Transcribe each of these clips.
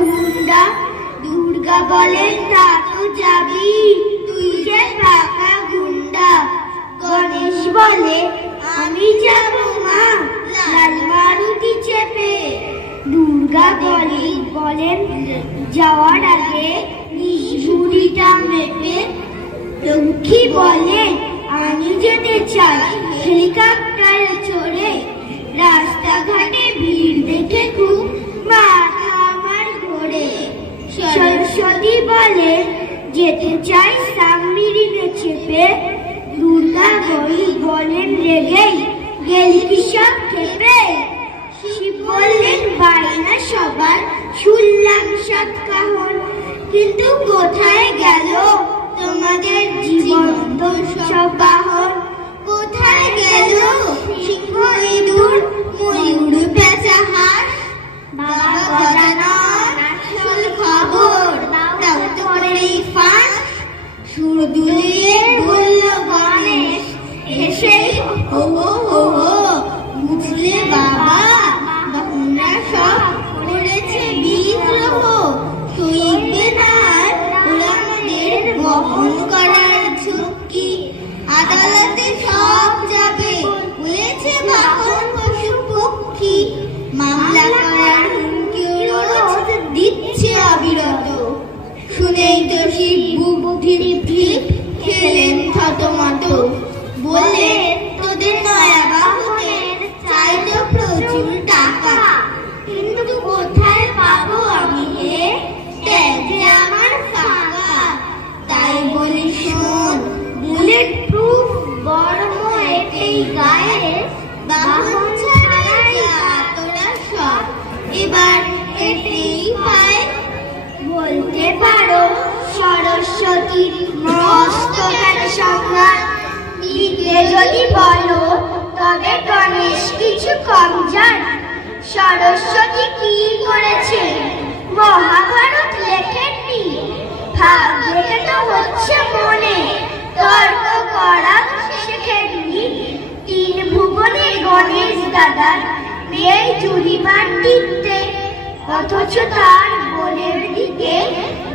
Honda. Durga বলেন তা তো যাবি, তুই যে পাকা গুন্ডা। গণেশ বলে আমি যাব মা, লাল মারুতি চেপে। দুর্গা বলেন যাওয়ার আগে নিঝুড়িটা মেপে। লক্ষ্মী বলে আমি যেতে চাই হেলিকপ্টারে চড়ে। রাস্তাঘাটে ভিড় দেখে খুব মাথা আমার ঘোরে। সরস্বতী বলে যেতে চাই সাবমেরিনে চেপে। দুর্গা বলেন রেগে গেলি কি সব খেপে। শিব বললেন বায়না সবার শুনলাম সৎকাহন, কিন্তু কোথায় গেল তোমাদের জীবন্ত সব বাহন। কোথায় গেল সিংহ ইঁদুর ময়ূর পেঁচা হাঁস। বাবা গদাধর আসল খবর দাও তো করে ফাঁস। সুর দুলিয়ে বলল গণেশ হেসে হো হো হো হো। বুঝলে বাবা বাহুরা সব করেছে বিদ্রোহ। শহীদদের আর ওরাদের বহন করার ঝুঁকি। আদালতে সব যাবে বলেছে বাহন পশু পক্ষী। মামলা করার হুমকি রোজ দিচ্ছে অবিরত। শুনেই তো শিব বুদ্ধি খেলেন থতমত। বলে তোদের নয়া বাহুদের চাই তো প্রচুর টাকা, কিন্তু কোথায় পাবো আমি হে ট্যাঙ্কে আমার ফাঁকা। তাই বলি শোন বুলেট প্রুফ বর্ম এতেই গায়ে। বাহন ছাড়াই যা তোরা সব এবার এতেই পায়। বলতে পারো সরস্বতীর মস্ত জ্ঞান সংজ্ঞান। লিখে যদি বলো তবে গণেশ কিছু কম যান। সরস্বতী কি করেছে মহাভারত লেখেননি, ভাব দেখে তো হচ্ছে মনে তর্ক করা শেখেননি। তিন ভুবনে গণেশ দাদার মেয়ে চুরিবার দিতে, অথচ তার বোনের দিকে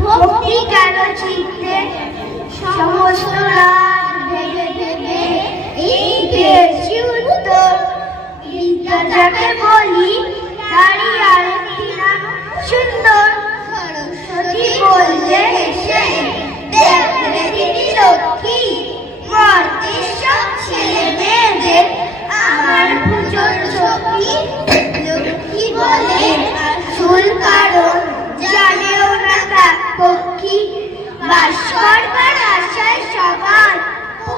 ভক্তি কেন চিনতে। সমস্ত রাত ভেবে ভেবে এই পেয়েছি উত্তর। বিদ্যা যাকে বলি তারই আরেকটি নাম সুন্দর। সরস্বতী বললে হেসে দেখ রে দিদি লক্ষ্মী, মর্তের সব ছেলে মেয়েদের আমার পুজোর ছবি। লক্ষ্মী বলে আসল কারণ জানেও না কাক পক্ষী। বাস করবার আশায় সবার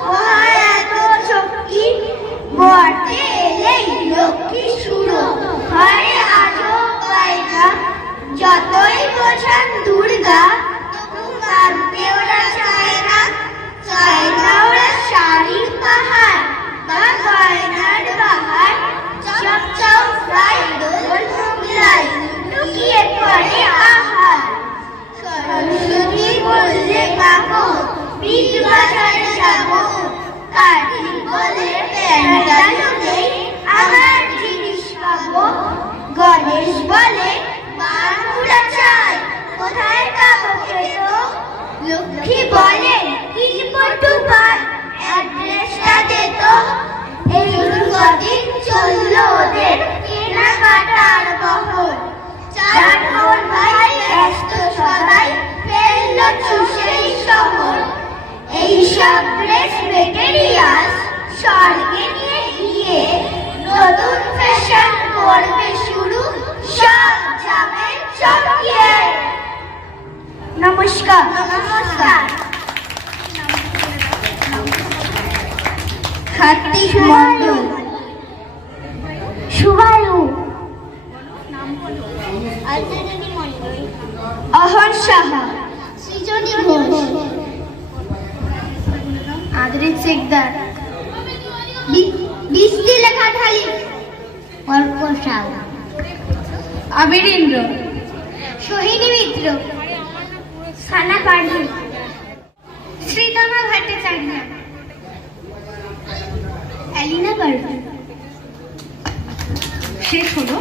হয় এত শক্তি। মর্তে এলেই লক্ষ্মী শুরু হয় আজও পায় না। যতই বোঝান দুর্গা তবু মানতে ওরা চায় না। চায় না ওরা শাড়ির পাহাড় বা গয়নার বাহার। চপচপ ফ্রাই রোল মোগলাই লুকিয়ে পড়ে আহার। সরস্বতী বললে কাকো বিট বাজার যাবো। কার্তিক বলে প্যান্ডালুতে আমার জিনিস পাবো। গণেশ বলে বারমুড়া চাই, কোথায় পাবো খেতো। লক্ষ্মী বলে কিলপটুপার অ্যাড্রেসটা দে তো। এই কদিন চলল ওদের কেনাকাটার বহর। চার বোন ভাই ব্যস্ত সবাই ফেলল চুষেই শহর। এইসব ড্রেস মেটেরিয়াল স্বর্গে নিয়ে গিয়ে নতুন ফ্যাশন করবে শুরু। সব যাবে চমকিয়ে। নমস্কার। নমস্কার। কার্তিক মণ্ডল, শুভায়ু, অহর সাহা, সৃজনী ঘোষ, আদরিত সিকদার, বিস্তি লেখা ঢালি, অর্ক সাউ, আবিরিন্দ্র, সোহিনী মিত্র, সানা পাড়ি, শ্রীতমা ভট্টাচার্য, এলিনা পারভিন। শেষ হলো।